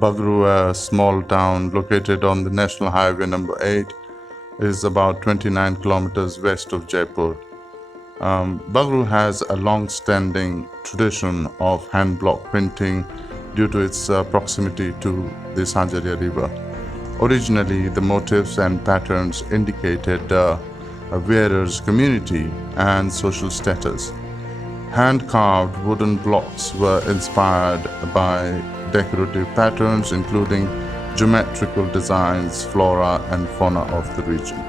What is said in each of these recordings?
Bagru, a small town located on the National Highway number 8, is about 29 kilometers west of Jaipur. Bagru has a long-standing tradition of hand block printing due to its proximity to the Sanjaria River. Originally, the motifs and patterns indicated a wearer's community and social status. Hand-carved wooden blocks were inspired by decorative patterns, including geometrical designs, flora and fauna of the region.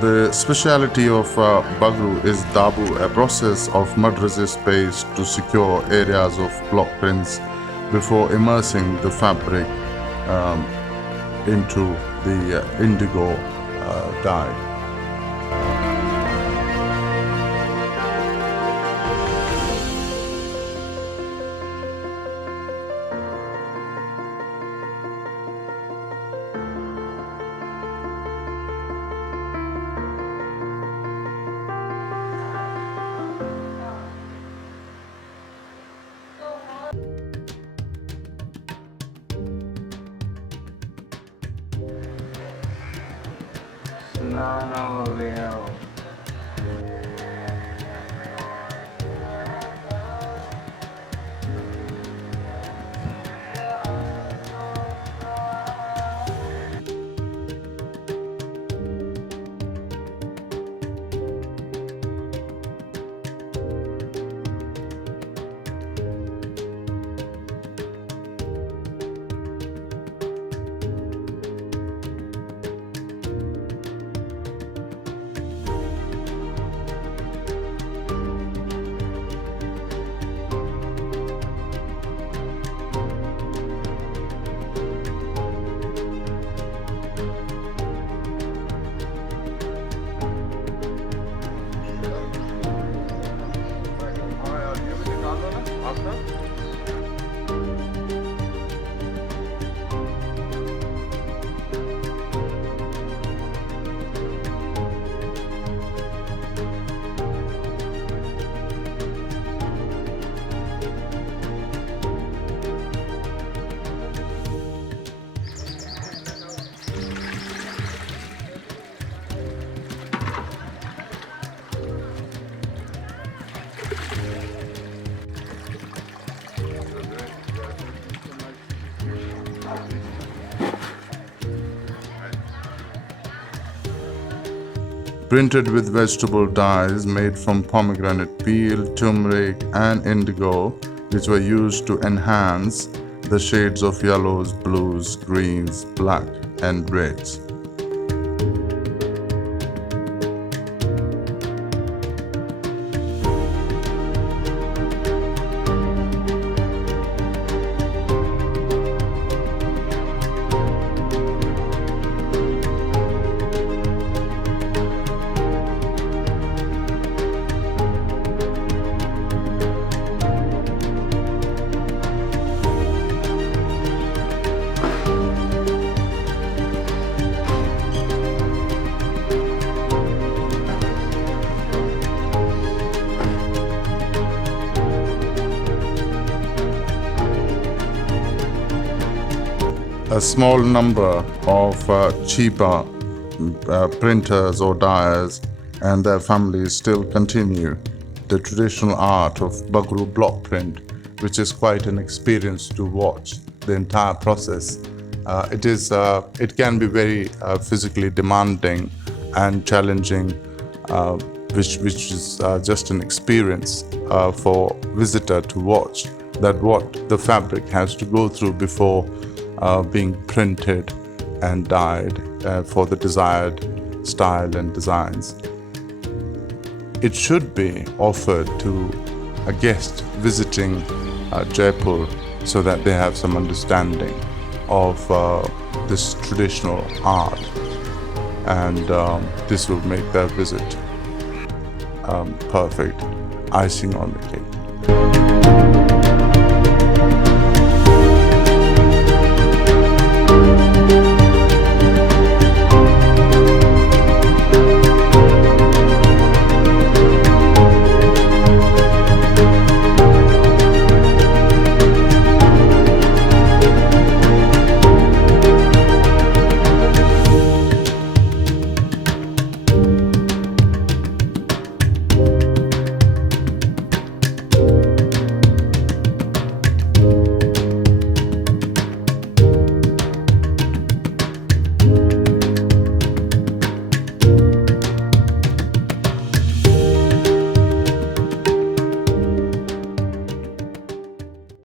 The speciality of Bagru is Dabu, a process of mud-resist paste to secure areas of block prints before immersing the fabric into the indigo dye. Printed with vegetable dyes made from pomegranate peel, turmeric, and indigo, which were used to enhance the shades of yellows, blues, greens, black, and reds. A small number of cheaper printers or dyers and their families still continue the traditional art of Bagru block print, which is quite an experience to watch the entire process. It can be very physically demanding and challenging, which is just an experience for visitor to watch, that what the fabric has to go through before being printed and dyed for the desired style and designs. It should be offered to a guest visiting Jaipur so that they have some understanding of this traditional art, and this will make their visit perfect icing on the cake.